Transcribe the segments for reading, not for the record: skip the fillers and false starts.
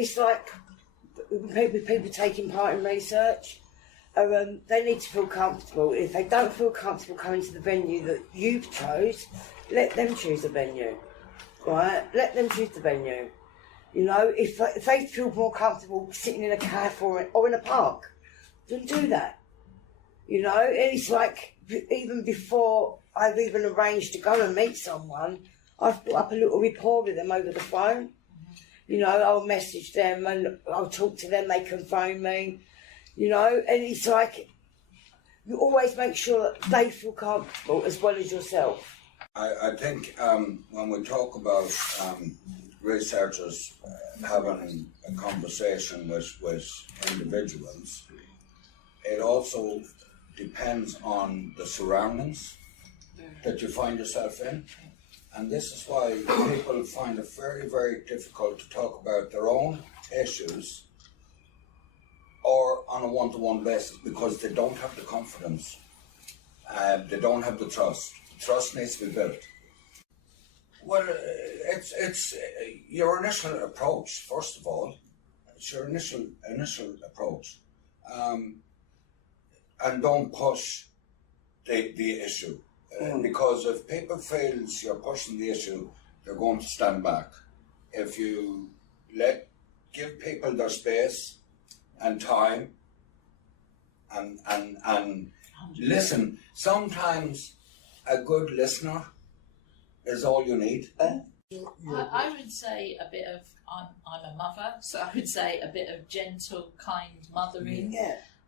it's like people taking part in research. They need to feel comfortable. If they don't feel comfortable coming to the venue that you've chose, let them choose a venue, right? Let them choose the venue. You know, if they feel more comfortable sitting in a cafe or in a park, then do that. You know, and it's like, even before I've even arranged to go and meet someone, I've built up a little rapport with them over the phone. You know, I'll message them and I'll talk to them, they can phone me. You know, and it's like, you always make sure that they feel comfortable as well as yourself. I think when we talk about researchers having a conversation with individuals, it also depends on the surroundings that you find yourself in. And this is why people find it very, very difficult to talk about their own issues or on a one-to-one basis, because they don't have the confidence, they don't have the trust. Trust needs to be built. Well, it's your initial approach, first of all. It's your initial approach. And don't push the issue. Because if people feel you're pushing the issue, they're going to stand back. If you give people their space and time and listen, sometimes a good listener is all you need. I would say a bit of, I'm a mother, so I would say a bit of gentle, kind mothering,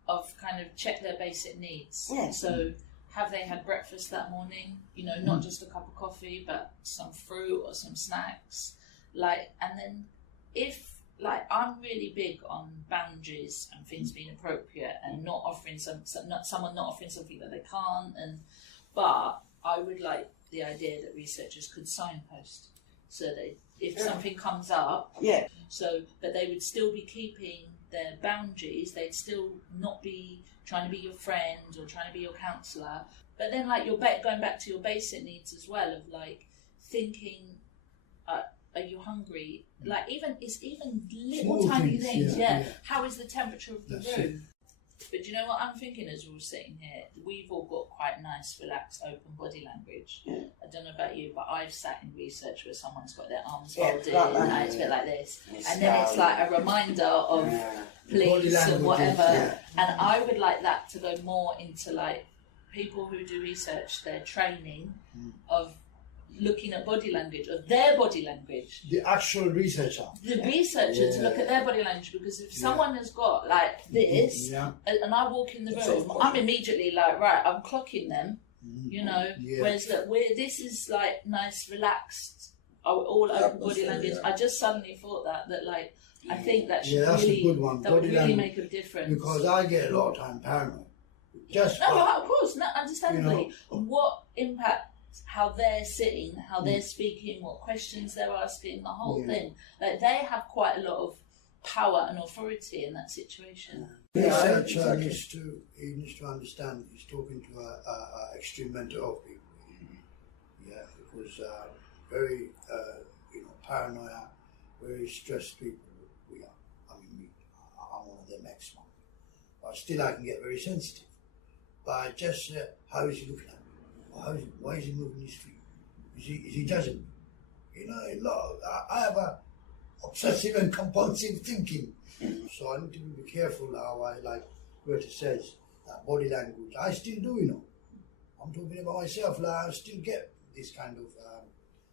of kind of check their basic needs. So have they had breakfast that morning? You know, not just a cup of coffee, but some fruit or some snacks. And then if, I'm really big on boundaries and things being appropriate and not offering someone not offering something that they can't. But I would like the idea that researchers could signpost, so that if something comes up, so that they would still be keeping their boundaries. They'd still not be trying to be your friend or trying to be your counsellor. But then, you're going back to your basic needs as well, of thinking, are you hungry? It's even little tiny things. How is the temperature of the room? But you know what I'm thinking as we're sitting here? We've all got quite nice, relaxed, open body language. I don't know about you, but I've sat in research where someone's got their arms folded and it's a bit like this. And then it's like a reminder of please and whatever. And I would like that to go more into people who do research, their training of looking at body language, of their body language. The actual researcher. The researcher to look at their body language, because if someone has got this, and I walk in the room, I'm immediately right, I'm clocking them, you know, whereas this is nice, relaxed, all open body language. I just suddenly thought that I think that should that would really make a difference. Because I get a lot of time paranoid. Of course, understandably. You know, what impact, how they're sitting, how they're speaking, what questions they're asking, the whole thing. They have quite a lot of power and authority in that situation. The researcher needs to understand he's talking to a extreme mental health people. Because very paranoia, very stressed people we are. I'm one of them next one. But still I can get very sensitive. But just how is he looking at me? Why is he moving his feet? Is he judging me? You know, I have a obsessive and compulsive thinking. So I need to be careful how Greta says, that body language. I still do, I'm talking about myself, I still get this kind of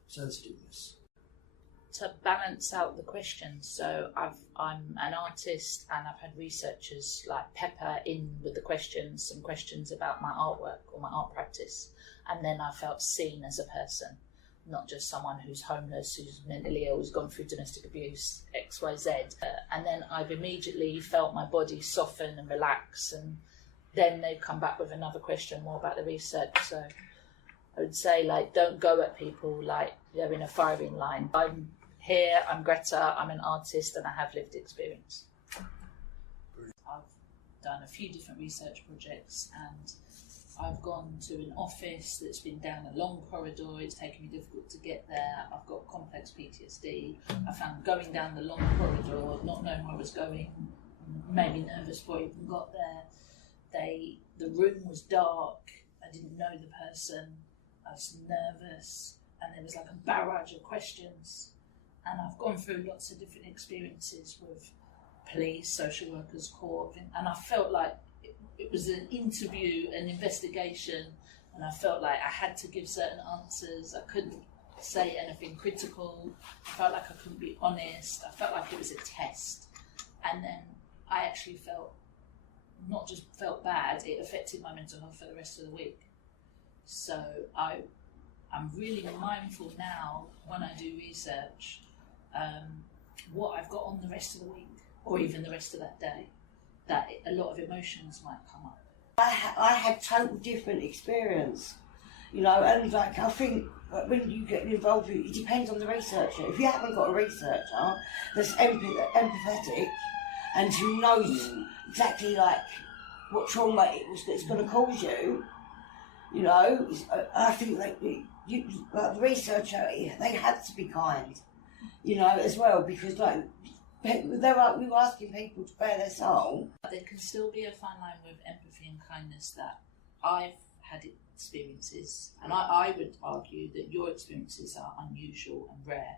sensitiveness. To balance out the questions, so I'm an artist and I've had researchers pepper in with the questions, some questions about my artwork or my art practice, and then I felt seen as a person, not just someone who's homeless, who's mentally ill, who's gone through domestic abuse, XYZ. And then I've immediately felt my body soften and relax, and then they've come back with another question more about the research. So I would say don't go at people like they're in a firing line. I'm here, I'm Greta, I'm an artist and I have lived experience. I've done a few different research projects and I've gone to an office that's been down a long corridor, it's taken me difficult to get there, I've got complex PTSD, I found going down the long corridor, not knowing where I was going, maybe nervous before I even got there. The room was dark, I didn't know the person, I was nervous, and there was like a barrage of questions. And I've gone through lots of different experiences with police, social workers, court, and I felt like it was an interview, an investigation, and I felt like I had to give certain answers. I couldn't say anything critical. I felt like I couldn't be honest. I felt like it was a test. And then I actually not just felt bad, it affected my mental health for the rest of the week. So I'm really mindful now when I do research, what I've got on the rest of the week, or even the rest of that day, that a lot of emotions might come up. I had total different experience, you know, and like I think when you get involved, it depends on the researcher. If you haven't got a researcher that's empathetic and who knows exactly like what trauma it was that's going to cause you, you know, I think like the researcher, they had to be kind, you know, as well, because like we were asking people to bare their soul. There can still be a fine line with empathy and kindness that I've had experiences, and I would argue that your experiences are unusual and rare,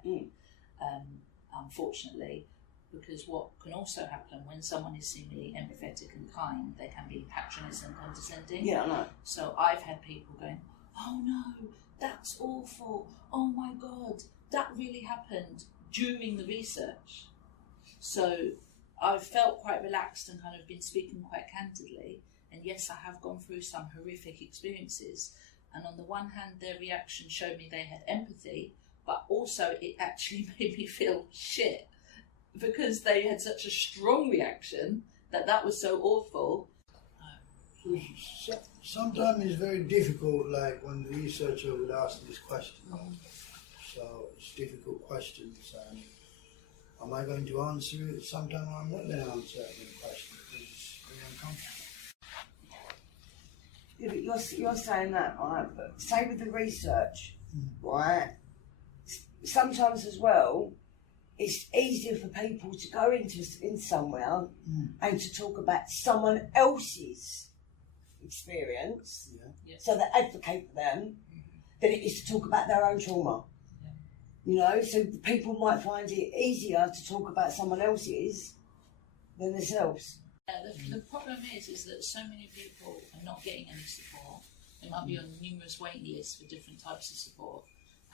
unfortunately, because what can also happen when someone is seemingly empathetic and kind, they can be patronizing and condescending. Yeah, I know. So I've had people going, oh no, that's awful, oh my God, that really happened during the research. So I've felt quite relaxed and kind of been speaking quite candidly. And yes, I have gone through some horrific experiences. And on the one hand, their reaction showed me they had empathy, but also it actually made me feel shit because they had such a strong reaction that was so awful. Sometimes it's very difficult, like when the researcher would ask this question. So it's difficult questions. Am I going to answer it? Sometimes I'm not going to answer the question because it's very uncomfortable. Yeah, but you're saying that, right? But say with the research, right? Sometimes as well, it's easier for people to go in somewhere and to talk about someone else's experience, so they advocate for them, than it is to talk about their own trauma. You know, so people might find it easier to talk about someone else's than themselves. The problem is that so many people are not getting any support. They might be on numerous waiting lists for different types of support,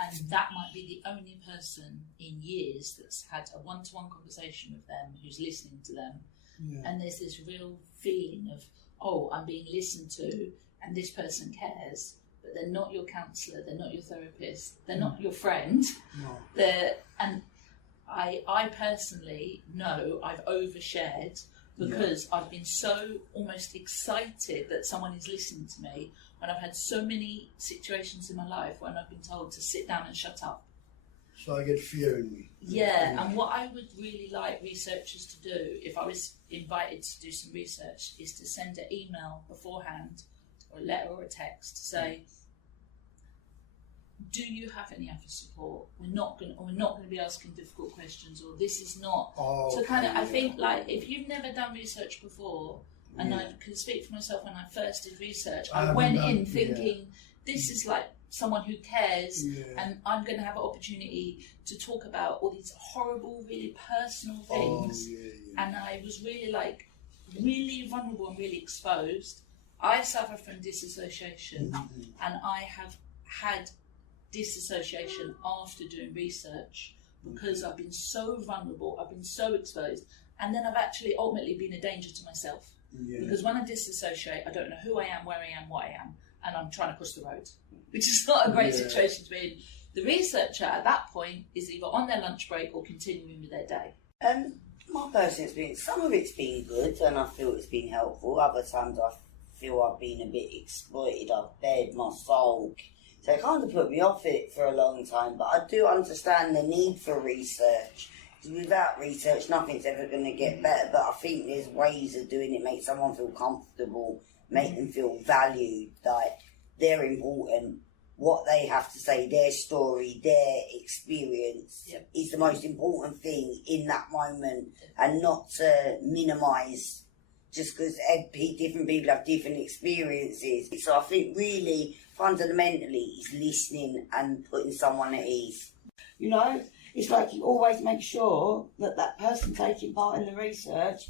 and that might be the only person in years that's had a one-to-one conversation with them who's listening to them. And there's this real feeling of, oh, I'm being listened to and this person cares, but they're not your counsellor, they're not your therapist, they're not your friend. And I personally know I've overshared because I've been so almost excited that someone is listening to me when I've had so many situations in my life when I've been told to sit down and shut up. So I get fear in me. And what I would really like researchers to do, if I was invited to do some research, is to send an email beforehand, or a letter or a text to say, do you have any other support? We're not going to be asking difficult questions, or this is not. I think, like, if you've never done research before, and I can speak for myself, when I first did research, I went in thinking, this is like someone who cares, and I'm going to have an opportunity to talk about all these horrible, really personal things. And I was really really vulnerable and really exposed. I suffer from disassociation, and I have had disassociation after doing research because I've been so vulnerable, I've been so exposed, and then I've actually ultimately been a danger to myself. Because when I disassociate, I don't know who I am, where I am, what I am, and I'm trying to cross the road, which is not a great situation to be in. The researcher at that point is either on their lunch break or continuing with their day. My personal experience, some of it's been good and I feel it's been helpful. Other times I feel I've been a bit exploited, I've bared my soul. So it kind of put me off it for a long time, but I do understand the need for research. Because without research, nothing's ever going to get better, but I think there's ways of doing it, make someone feel comfortable make them feel valued, like they're important. What they have to say, their story, their experience is the most important thing in that moment, and not to minimise just because different people have different experiences. So I think really, fundamentally, is listening and putting someone at ease. You know, it's like you always make sure that that person taking part in the research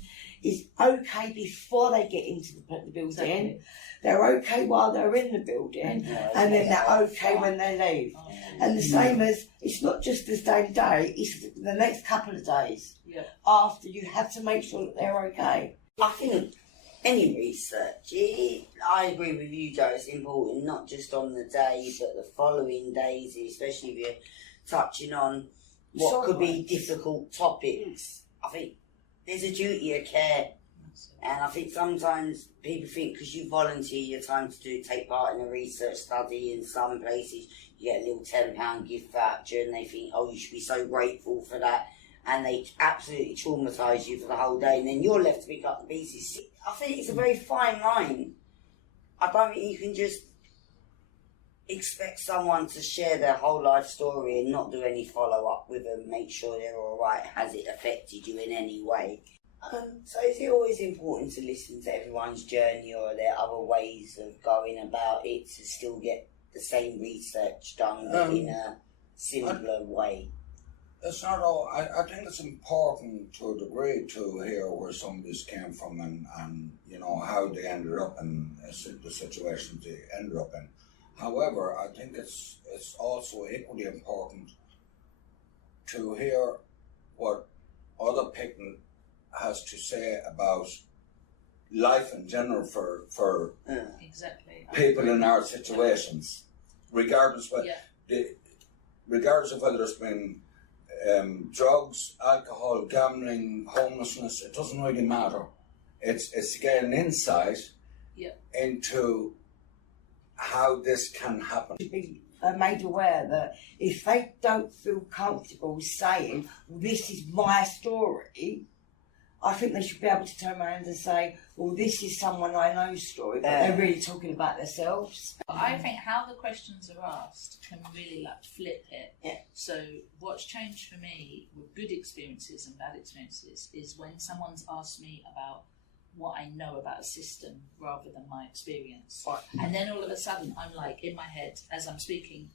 is okay before they get into the building. Exactly. They're okay while they're in the building, and then they're okay when they leave. And the same as, it's not just the same day, it's the next couple of days after. You have to make sure that they're okay. I think any research, I agree with you, Joe, it's important, not just on the day, but the following days, especially if you're touching on what could be difficult topics. I think there's a duty of care, and I think sometimes people think because you volunteer your time to take part in a research study, in some places you get a little £10 gift voucher, and they think, oh, you should be so grateful for that, and they absolutely traumatise you for the whole day, and then you're left to pick up the pieces. I think it's a very fine line. I don't think you can just expect someone to share their whole life story and not do any follow-up with them, make sure they're all right. Has it affected you in any way? So is it always important to listen to everyone's journey, or are there other ways of going about it to still get the same research done but in a simpler way? It's not all. I think it's important to a degree to hear where somebody's came from and you know how they ended up in the situation they ended up in. However, I think it's also equally important to hear what other people has to say about life in general for people in our situations, regardless of whether it's been drugs, alcohol, gambling, homelessness. It doesn't really matter. It's to get an insight into how this can happen. To be made aware that if they don't feel comfortable saying, well, this is my story, I think they should be able to turn around and say, well, this is someone I know's story, but they're really talking about themselves. I think how the questions are asked can really flip it. Yeah. So what's changed for me with good experiences and bad experiences is when someone's asked me about what I know about a system rather than my experience. Right. And then all of a sudden I'm like, in my head, as I'm speaking,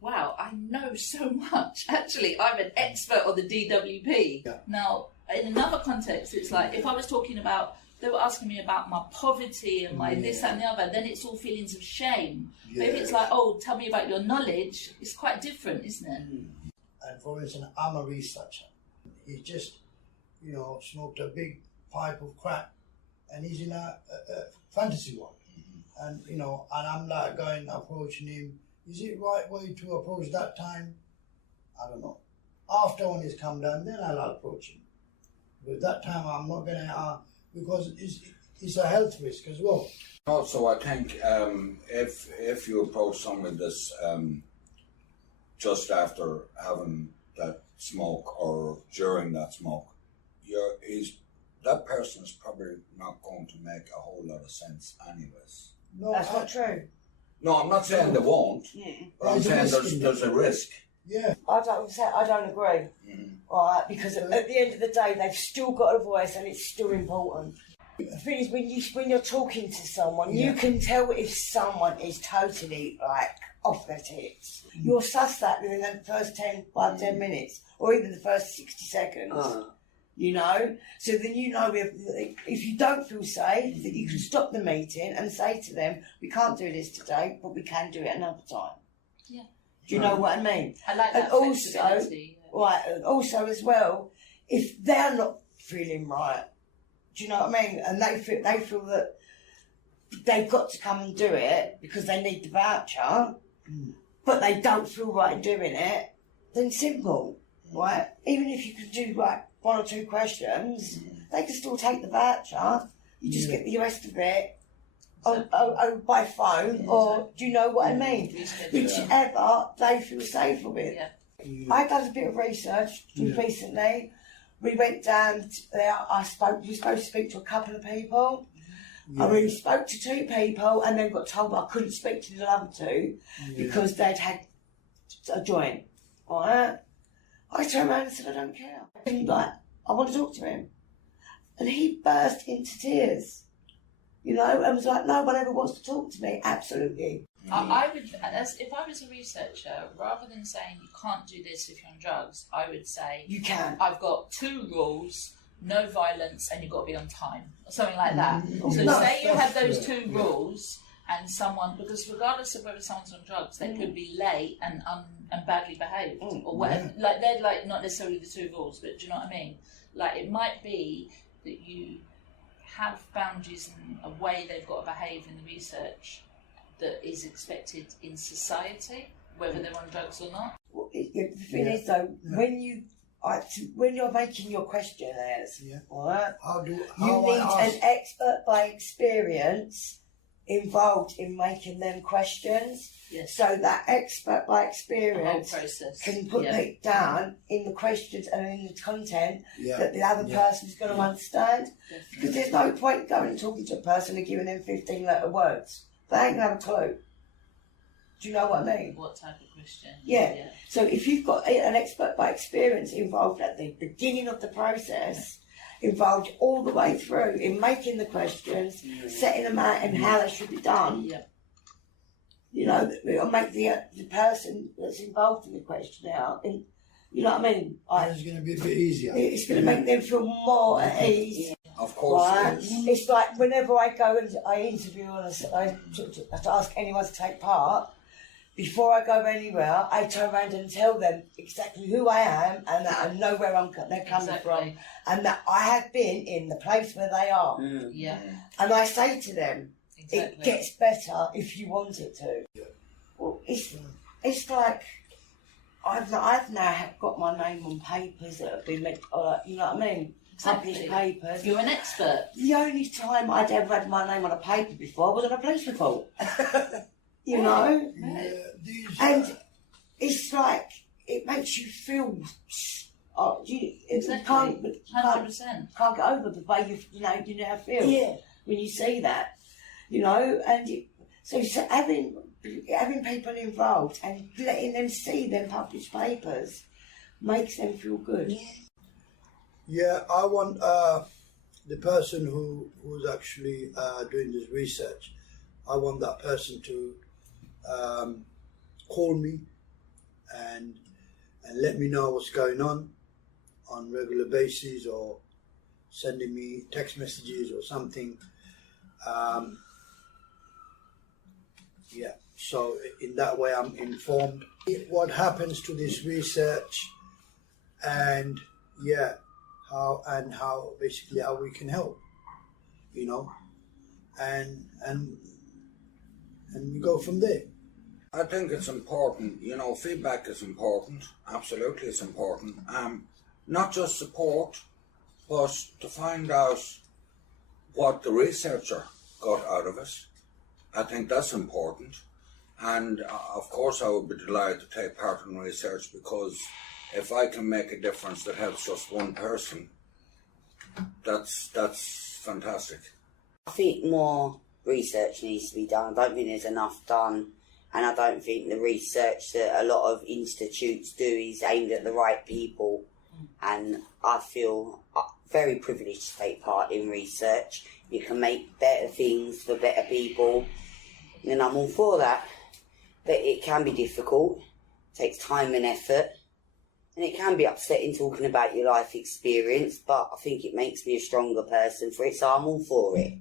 wow, I know so much. Actually, I'm an expert on the DWP. Yeah. Now, in another context, it's like, if I was talking about, they were asking me about my poverty and my this, that and the other, then it's all feelings of shame. Yes. Maybe it's like, oh, tell me about your knowledge. It's quite different, isn't it? And for instance, I'm a researcher. He just, smoked a big pipe of crack, and he's in a fantasy one. And, and I'm like approaching him. Is it right way to approach that time? I don't know. After when he's come down, then I'll approach him. But that time I'm not going to, because it's a health risk as well. Also, I think if you approach someone that's just after having that smoke or during that smoke, that person is probably not going to make a whole lot of sense anyways. No, that's not true. No, I'm not saying they won't, but I'm saying there's a risk. Yeah, I don't agree. Right, because at the end of the day, they've still got a voice, and it's still important. The thing is, when you're talking to someone, you can tell if someone is totally off their tits. You'll suss that within the first 10 minutes, or even the first 60 seconds. So then if you don't feel safe, that you can stop the meeting and say to them, we can't do this today, but we can do it another time. Yeah. Do you know what I mean? I like that flexibility. And also as well, if they're not feeling right, do you know what I mean? And they feel that they've got to come and do it because they need the voucher, but they don't feel right doing it, then simple, right? Even if you can do one or two questions, they can still take the voucher. You just get the rest of it by phone, or do you know what I mean? Whichever they feel safer with. Yeah. I done a bit of research recently. We went down there. We were supposed to speak to a couple of people, I really spoke to 2 people and then got told I couldn't speak to the other 2 because they'd had a joint. Alright? I turned around and said, I don't care. And I want to talk to him. And he burst into tears. And was like, no one ever wants to talk to me. Absolutely. I would, if I was a researcher, rather than saying you can't do this if you're on drugs, I would say you can. I've got 2 rules: no violence, and you've got to be on time, or something like that. So say you have those 2 rules, and someone, because regardless of whether someone's on drugs, they could be late and badly behaved, or whatever. Like they're like not necessarily the 2 rules, but do you know what I mean? Like it might be that you have boundaries and a way they've got to behave in the research that is expected in society, whether they're on drugs or not. Well, the thing is, though, when you're making your questionnaires, right, you need an expert by experience involved in making them questions. Yes. So that expert by experience The whole process. can put it down in the questions and in the content that the other person's going to understand. Definitely. Because there's no point going and talking to a person and giving them 15-letter words. They ain't going to have a clue. Do you know what I mean? What type of question? Yeah. So if you've got an expert by experience involved at the beginning of the process, involved all the way through in making the questions, setting them out and how they should be done, it'll make the person that's involved in the question out. And, you know what I mean? It's going to be a bit easier. It's going to make them feel more at ease. Of course, right? It's like whenever I go and I interview and I have to ask anyone to take part, before I go anywhere, I turn around and tell them exactly who I am and that I know where they're coming from and that I have been in the place where they are. And I say to them, it gets better if you want it to. Well, it's like I've now got my name on papers that have been made, you know what I mean? Published papers. You're an expert. The only time I'd ever had my name on a paper before was on a police report. You know? And it's like, it makes you feel, you can't 100%. Can't get over the way you now feel when you see that, and so having people involved and letting them see them published papers makes them feel good. Yeah, I want the person who's actually doing this research, I want that person to call me and let me know what's going on regular basis, or sending me text messages or something. So in that way I'm informed what happens to this research and how basically how we can help, and we go from there. I think it's important, feedback is important, absolutely it's important. Not just support, but to find out what the researcher got out of it. I think that's important. And of course I would be delighted to take part in research, because if I can make a difference that helps just one person, that's fantastic. I think more research needs to be done. I don't think there's enough done, and I don't think the research that a lot of institutes do is aimed at the right people. And I feel very privileged to take part in research. You can make better things for better people, and I'm all for that. But it can be difficult, it takes time and effort, and it can be upsetting talking about your life experience, but I think it makes me a stronger person for it, so I'm all for it.